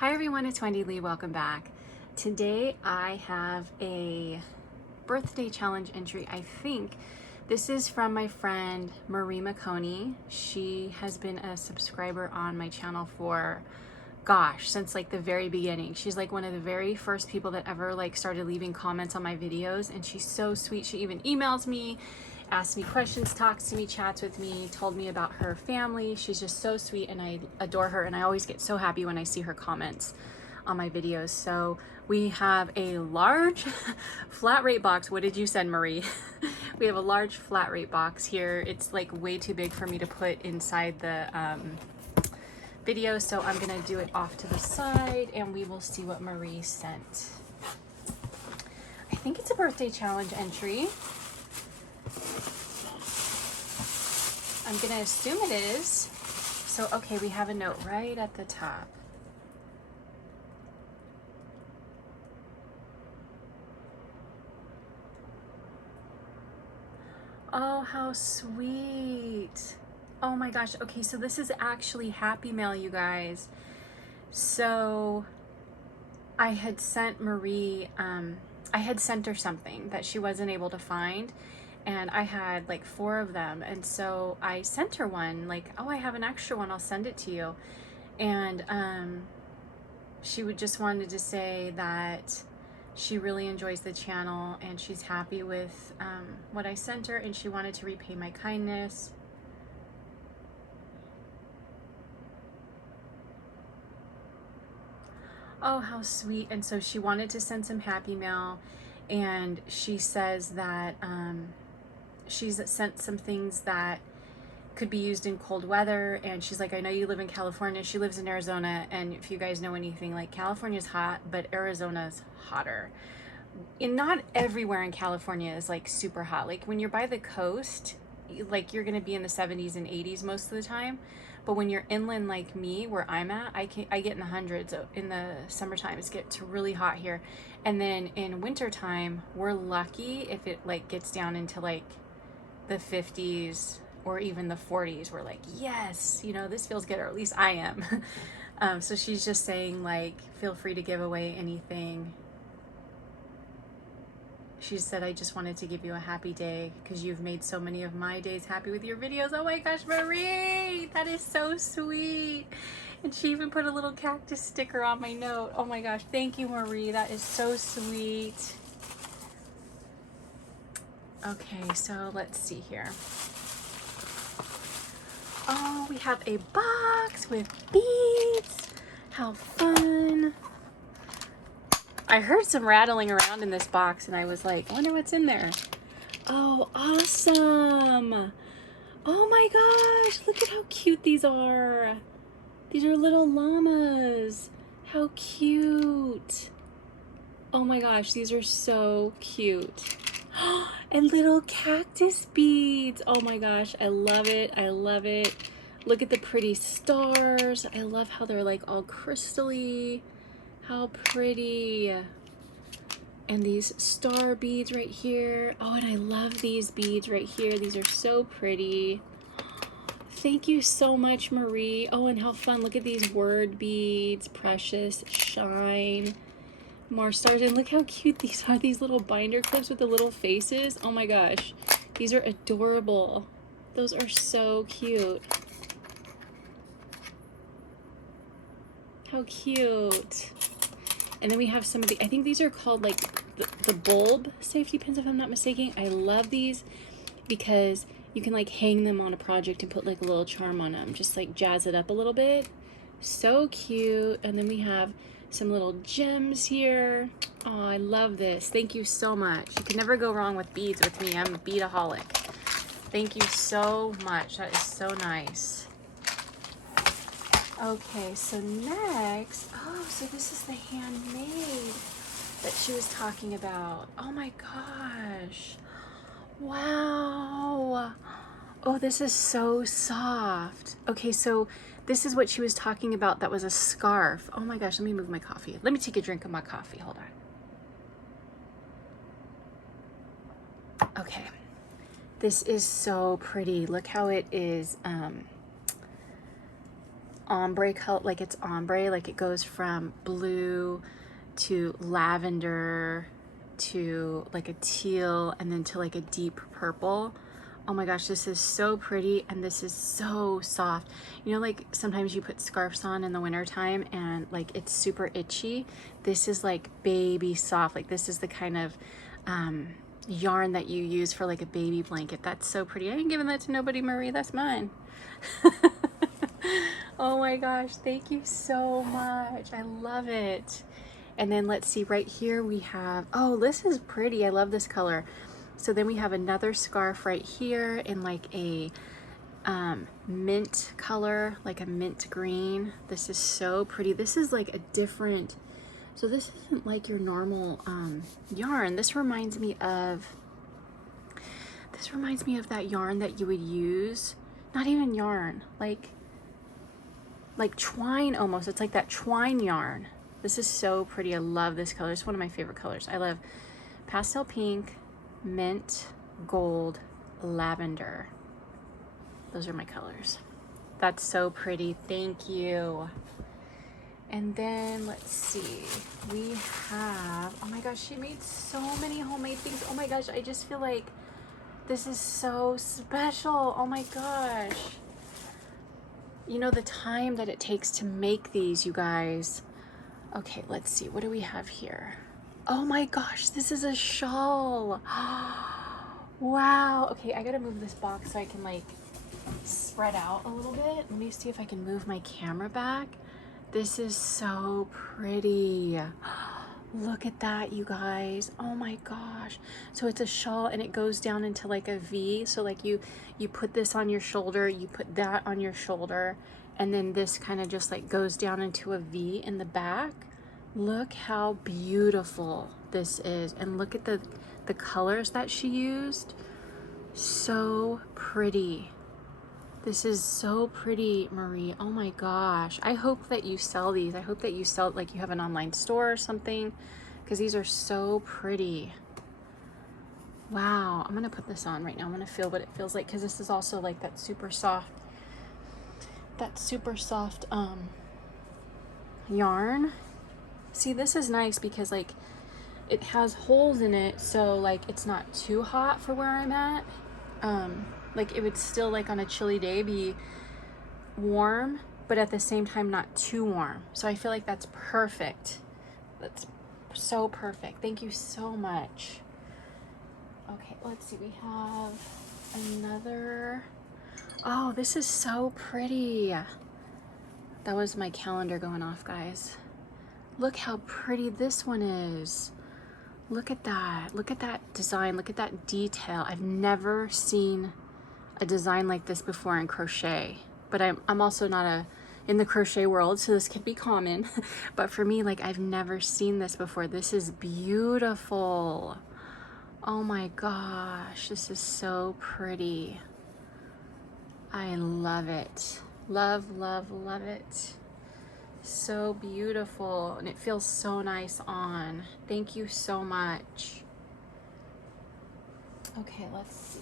Hi everyone, it's Wendy Lee. Welcome back. Today I have a birthday challenge entry. I think this is from my friend Marie McConey. She has been a subscriber on my channel for since like the very beginning. She's like one of the very first people that ever like started leaving comments on my videos, and she's so sweet. She even emails me, asks me questions, talks to me, chats with me, told me about her family. She's just so sweet and I adore her, and I always get so happy when I see her comments on my videos. So we have a large flat rate box. What did you send, Marie? We have a large flat rate box here. It's like way too big for me to put inside the video, so I'm gonna do it off to the side and we will see what Marie sent. I think it's a birthday challenge entry. I'm gonna assume it is. So, okay, we have a note right at the top. Oh, how sweet. Oh my gosh. Okay, so this is actually Happy Mail, you guys. So I had sent Marie, I had sent her something that she wasn't able to find, and I had like 4 of them, and so I sent her one, like, oh, I have an extra one, I'll send it to you. And she would just wanted to say that she really enjoys the channel and she's happy with what I sent her, and she wanted to repay my kindness. Oh, how sweet. And so she wanted to send some Happy Mail, and she says that she's sent some things that could be used in cold weather, and she's like, I know you live in California. She lives in Arizona, and if you guys know anything, like, California's hot, but Arizona's hotter. And not everywhere in California is like super hot. Like when you're by the coast, like you're gonna be in the 70s and 80s most of the time. But when you're inland like me, where I'm at, I get in the hundreds in the summertime. It gets really hot here. And then in wintertime, we're lucky if it like gets down into like the 50s or even the 40s. We're like, yes, you know, this feels good, or at least I am. So she's just saying, like, feel free to give away anything. She said, I just wanted to give you a happy day because you've made so many of my days happy with your videos. Oh my gosh, Marie, that is so sweet. And she even put a little cactus sticker on my note. Oh my gosh, thank you, Marie. That is so sweet. Okay, so let's see here. Oh, we have a box with beads. How fun. I heard some rattling around in this box and I was like, I wonder what's in there. Oh, awesome. Oh my gosh, look at how cute these are. These are little llamas. How cute. Oh my gosh, these are so cute. And little cactus beads. Oh my gosh, I love it. I love it. Look at the pretty stars. I love how they're like all crystally. How pretty. And these star beads right here. Oh, and I love these beads right here. These are so pretty. Thank you so much, Marie. Oh, and how fun. Look at these word beads. Precious, shine, more stars. And look how cute these are. These little binder clips with the little faces. Oh my gosh. These are adorable. Those are so cute. How cute. And then we have some of the, I think these are called like the bulb safety pins, if I'm not mistaken. I love these because you can like hang them on a project and put like a little charm on them. Just like jazz it up a little bit. So cute. And then we have some little gems here. Oh, I love this. Thank you so much. You can never go wrong with beads with me. I'm a beadaholic. Thank you so much. That is so nice. Okay, so next, oh, so this is the handmade that she was talking about. Oh my gosh. Wow. Oh, this is so soft. Okay, so this is what she was talking about. That was a scarf. Oh my gosh, let me move my coffee. Let me take a drink of my coffee. Hold on. Okay. This is so pretty. Look how it is ombre color, like it's ombre, like it goes from blue to lavender to like a teal and then to like a deep purple. Oh my gosh, this is so pretty, and this is so soft. You know, like sometimes you put scarves on in the winter time and like it's super itchy. This is like baby soft. Like this is the kind of yarn that you use for like a baby blanket. That's so pretty. I ain't giving that to nobody, Marie. That's mine. Oh my gosh, thank you so much. I love it. And then let's see, right here we have, oh, this is pretty. I love this color. So then we have another scarf right here in like a mint color, like a mint green. This is so pretty. This is like a different, so this isn't like your normal yarn. This reminds me of that yarn that you would use, not even yarn, like twine almost. It's like that twine yarn. This is so pretty. I love this color. It's one of my favorite colors. I love pastel pink, mint, gold, lavender. Those are my colors. That's so pretty. Thank you. And then let's see, we have, oh my gosh, she made so many homemade things. Oh my gosh, I just feel like this is so special. Oh my gosh. You know the time that it takes to make these, you guys. Okay, let's see, what do we have here? Oh my gosh, this is a shawl. Wow. Okay, I gotta move this box so I can like spread out a little bit. Let me see if I can move my camera back. This is so pretty. Look at that, you guys. Oh my gosh. So it's a shawl and it goes down into like a V. So like you put this on your shoulder, you put that on your shoulder, and then this kind of just like goes down into a V in the back. Look how beautiful this is. And look at the colors that she used. So pretty. This is so pretty, Marie. Oh my gosh. I hope that you sell these. I hope that you sell, like you have an online store or something, because these are so pretty. Wow. I'm going to put this on right now. I'm going to feel what it feels like, because this is also like that super soft yarn. See, this is nice because like it has holes in it, so like it's not too hot for where I'm at. Like it would still, like on a chilly day, be warm, but at the same time not too warm. So I feel like that's perfect. That's so perfect. Thank you so much. Okay, let's see, we have another. Oh, this is so pretty. That was my calendar going off, guys. Look how pretty this one is. Look at that. Look at that design. Look at that detail. I've never seen a design like this before in crochet, but I'm also not in the crochet world, so this could be common. But for me, like, I've never seen this before. This is beautiful. Oh my gosh, this is so pretty. I love it. Love, love, love it. So beautiful, and it feels so nice on. Thank you so much. Okay, let's see.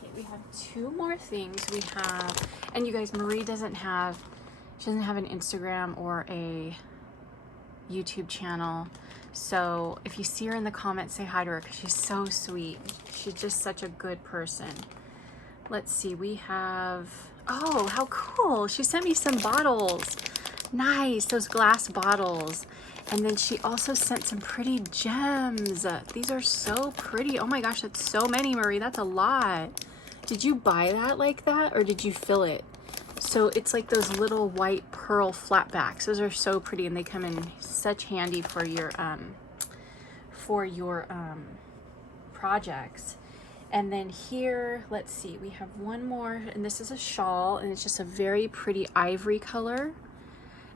Okay, we have two more things. We have, and you guys, Marie doesn't have an Instagram or a YouTube channel. So if you see her in the comments, say hi to her, because she's so sweet. She's just such a good person. Let's see, we have, oh, how cool. She sent me some bottles. Nice, those glass bottles. And then she also sent some pretty gems. These are so pretty. Oh my gosh, that's so many, Marie. That's a lot. Did you buy that like that, or did you fill it? So it's like those little white pearl flatbacks. Those are so pretty, and they come in such handy for your projects. And then here, let's see, we have one more, and this is a shawl, and it's just a very pretty ivory color.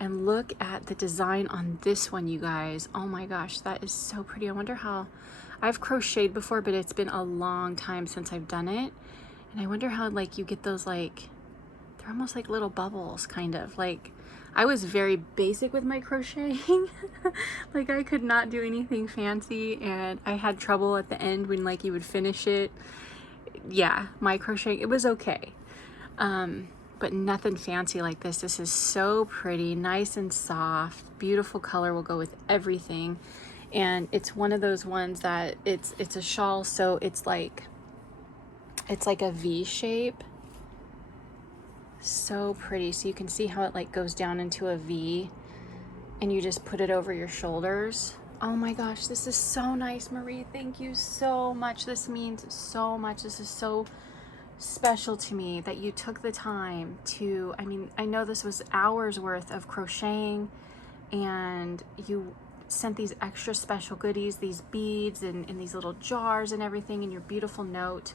And look at the design on this one, you guys. Oh my gosh, that is so pretty. I wonder how, I've crocheted before, but it's been a long time since I've done it. And I wonder how, like, you get those, like, they're they're almost like little bubbles, kind of. Like, I was very basic with my crocheting. Like, I could not do anything fancy, and I had trouble at the end when like you would finish it. Yeah, my crocheting, it was okay. But nothing fancy like this. This is so pretty, nice and soft, beautiful color, will go with everything. And it's one of those ones that it's a shawl, so it's like a V shape. So pretty. So you can see how it like goes down into a V, and you just put it over your shoulders. Oh my gosh, this is so nice, Marie. Thank you so much. This means so much. This is so special to me that you took the time to, I mean, I know this was hours worth of crocheting, and you sent these extra special goodies, these beads and these little jars and everything, and your beautiful note.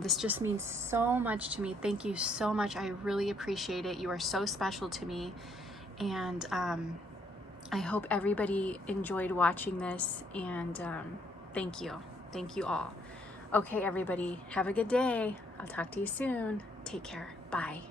This just means so much to me. Thank you so much. I really appreciate it. You are so special to me. And I hope everybody enjoyed watching this, and thank you. Thank you all. Okay, everybody, have a good day. I'll talk to you soon. Take care. Bye.